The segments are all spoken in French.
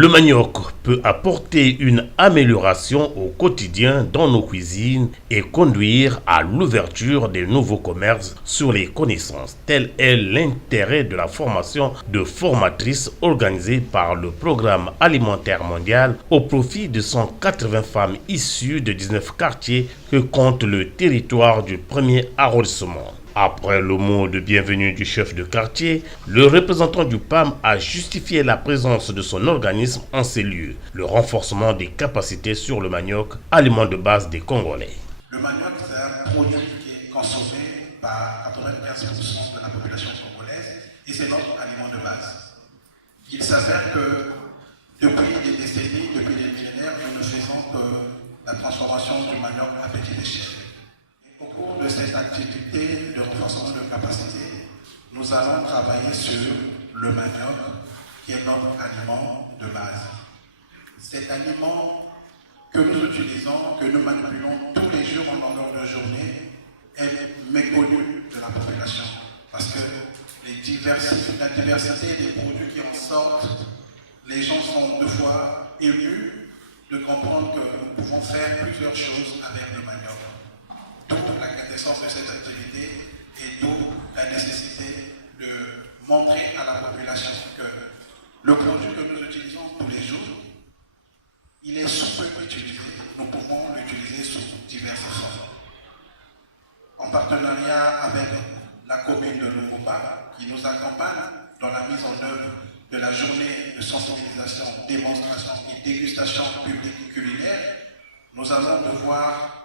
Le manioc peut apporter une amélioration au quotidien dans nos cuisines et conduire à l'ouverture de nouveaux commerces sur les connaissances. Tel est l'intérêt de la formation de formatrices organisée par le Programme alimentaire mondial au profit de 180 femmes issues de 19 quartiers que compte le territoire du premier arrondissement. Après le mot de bienvenue du chef de quartier, le représentant du PAM a justifié la présence de son organisme en ces lieux, le renforcement des capacités sur le manioc, aliment de base des Congolais. Le manioc, c'est un produit qui est consommé par 95% de la population congolaise et c'est notre aliment de base. Il s'avère que depuis des décennies, depuis des millénaires, nous ne faisons que la transformation du manioc à petite échelle. Au cours de cette activité de renforcement de capacité, nous allons travailler sur le manioc, qui est notre aliment de base. Cet aliment que nous utilisons, que nous manipulons tous les jours en longueur de journée, est méconnu de la population. Parce que la diversité des produits qui en sortent, les gens sont deux fois émus de comprendre que nous pouvons faire plusieurs choses avec le manioc. D'où la quintessence de cette activité et d'où la nécessité de montrer à la population que le produit que nous utilisons tous les jours, il est sous peu utilisé, nous pouvons l'utiliser sous diverses formes. En partenariat avec la commune de Lumumba, qui nous accompagne dans la mise en œuvre de la journée de sensibilisation, démonstration et dégustation publique culinaire, nous allons devoir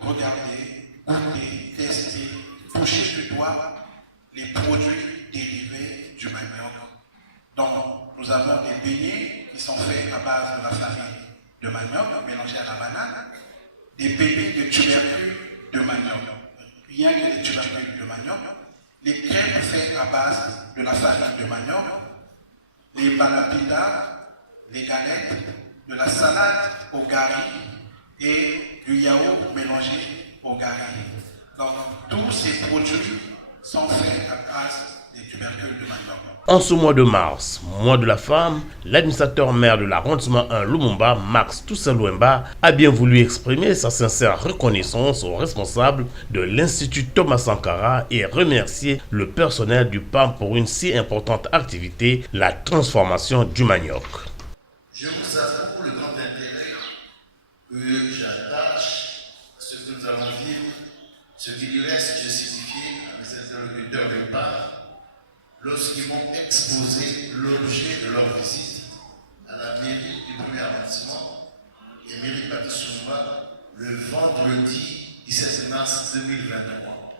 regarder, goûter, tester, toucher du doigt les produits dérivés du manioc. Donc, nous avons des beignets qui sont faits à base de la farine de manioc mélangée à la banane, des beignets de tubercules de manioc, rien que les tubercules de manioc, les crêpes faites à base de la farine de manioc, les balapida, les galettes, de la salade au gari et du yaourt mélangé au gari. Donc, tous ces produits sont faits à base des tubercules de manioc. En ce mois de mars, mois de la femme, l'administrateur maire de l'arrondissement 1 Lumumba, Max Toussaint-Louemba, a bien voulu exprimer sa sincère reconnaissance aux responsables de l'Institut Thomas Sankara et remercier le personnel du PAM pour une si importante activité, la transformation du manioc. Je vous avoue le grand intérêt que j'attache à ce que nous allons vivre, ce qui lui reste justifié à mes interlocuteurs de PAM, lorsqu'ils m'ont exposé l'objet de leur visite à la mairie du premier arrondissement et mairie Patissouma le vendredi 17 mars 2023.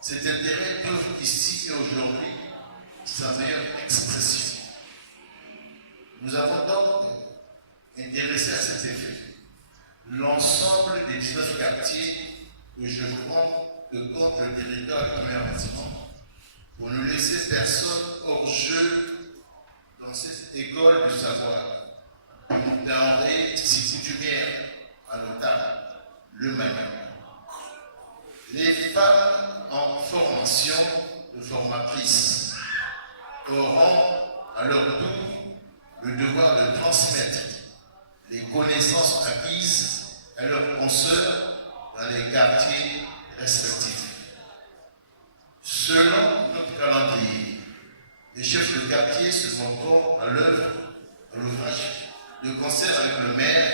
Cet intérêt trouve ici et aujourd'hui sa meilleure expression. Nous avons donc intéressé à cet effet l'ensemble des 19 quartiers que je prends que compte le territoire du premier arrondissement pour ne laisser personne hors jeu dans cette école du savoir. Une denrée coutumière à notable, le manioc. Les femmes en formation de formatrices auront à leur tour le devoir de transmettre les connaissances acquises à leurs consoeurs dans les quartiers respectifs. Selon notre calendrier, les chefs de quartier se montront à l'œuvre à l'ouvrage de concert avec le maire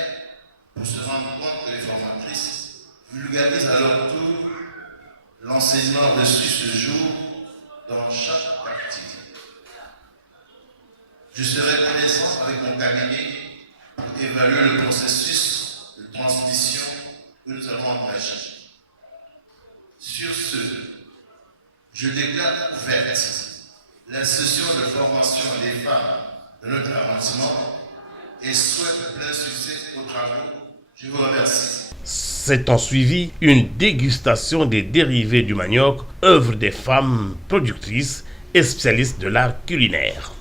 pour se rendre compte que les formatrices vulgarisent à leur tour l'enseignement reçu ce jour dans chaque quartier. Je serai présent avec mon cabinet pour évaluer le processus de transmission que nous avons engagé. Sur ce, je déclare ouverte la session de formation des femmes de notre arrondissement et souhaite plein succès aux travaux. Je vous remercie. S'étant suivi une dégustation des dérivés du manioc, œuvre des femmes productrices et spécialistes de l'art culinaire.